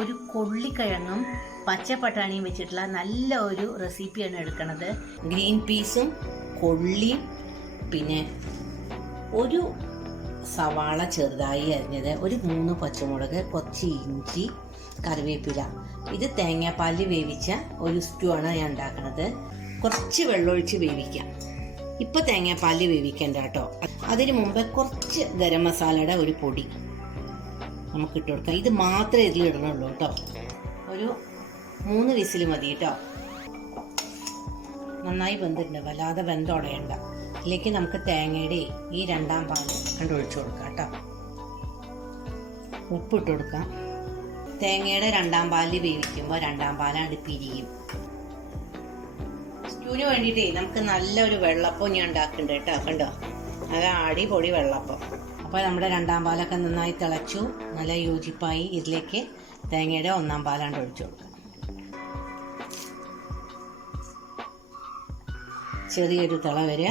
ഒരു കൊള്ളിക്കിഴങ്ങും പച്ചപ്പട്ടാണിയും വെച്ചിട്ടുള്ള നല്ല ഒരു റെസിപ്പിയാണ് എടുക്കുന്നത്. ഗ്രീൻ പീസും കൊള്ളിയും പിന്നെ ഒരു സവാള ചെറുതായി അരിഞ്ഞത്, ഒരു 3 പച്ചമുളക്, കുറച്ച് ഇഞ്ചി, കറിവേപ്പില. ഇത് തേങ്ങാപ്പാലിൽ വേവിച്ച ഒരു സ്റ്റൂ ആണ് ഞാൻ ഉണ്ടാക്കുന്നത്. കുറച്ച് വെള്ളമൊഴിച്ച് വേവിക്കാം. ഇപ്പം തേങ്ങാപ്പാലിൽ വേവിക്കണ്ട കേട്ടോ. അതിന് മുമ്പ് കുറച്ച് ഗരം മസാലയുടെ ഒരു പൊടി നമുക്ക് ഇട്ട് കൊടുക്കാം. ഇത് മാത്രമേ ഇതിൽ ഇടണുള്ളൂ കേട്ടോ. ഒരു 3 വിസിൽ മതി കേട്ടോ. നന്നായി വെന്തിട്ടുണ്ട്, വല്ലാതെ വെന്തുടയണ്ട. ഇതിലേക്ക് നമുക്ക് തേങ്ങയുടെ ഈ 2-ാം പാല് ഒഴിച്ചു കൊടുക്കാം കേട്ടോ. ഉപ്പിട്ട് കൊടുക്കാം. തേങ്ങയുടെ 2-ാം പാലിൽ വേവിക്കുമ്പോൾ 2-ാം പാലാണ് പിരിയും. സ്റ്റൂവിന് വേണ്ടിയിട്ടേ നമുക്ക് നല്ലൊരു വെള്ളപ്പം ഞാൻ ഉണ്ടാക്കുന്നുണ്ട് കേട്ടോ. കണ്ടോ, നല്ല അടിപൊളി വെള്ളപ്പം. അപ്പോൾ നമ്മുടെ 2-ാം പാലൊക്കെ നന്നായി തിളച്ചു, നല്ല യോജിപ്പായി. ഇതിലേക്ക് തേങ്ങയുടെ 1-ാം പാലാണ് ഒഴിച്ചു കൊടുക്കുക. ചെറിയൊരു തിള വരിക,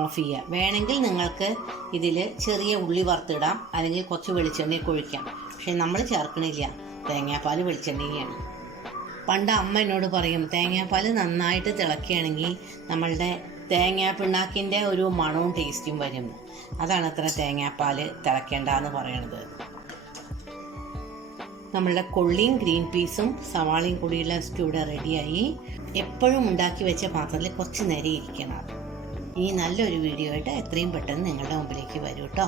ഓഫ് ചെയ്യുക. വേണമെങ്കിൽ നിങ്ങൾക്ക് ഇതിൽ ചെറിയ ഉള്ളി വറുത്തിടാം, അല്ലെങ്കിൽ കുറച്ച് വെളിച്ചെണ്ണയൊക്കെ ഒഴിക്കാം. പക്ഷെ നമ്മൾ ചേർക്കണില്ല, തേങ്ങാപ്പാൽ വെളിച്ചെണ്ണയാണ്. പണ്ട് അമ്മ എന്നോട് പറയും, തേങ്ങാപ്പാൽ നന്നായിട്ട് തിളക്കുകയാണെങ്കിൽ നമ്മളുടെ തേങ്ങാപ്പിണ്ണാക്കിൻ്റെ ഒരു മണവും ടേസ്റ്റും വരും. അതാണ് അത്ര തേങ്ങാപ്പാൽ തിളക്കേണ്ടെന്ന് പറയണത്. നമ്മളുടെ കൊള്ളിയും ഗ്രീൻ പീസും സവാളയും കൂടിയുള്ള സ്റ്റൂടെ റെഡിയായി. എപ്പോഴും ഉണ്ടാക്കി വെച്ച പാത്രത്തിൽ കുറച്ച് നേരം ഇരിക്കണം. ഈ നല്ലൊരു വീഡിയോ ആയിട്ട് എത്രയും പെട്ടെന്ന് നിങ്ങളുടെ മുമ്പിലേക്ക് വരൂ കേട്ടോ.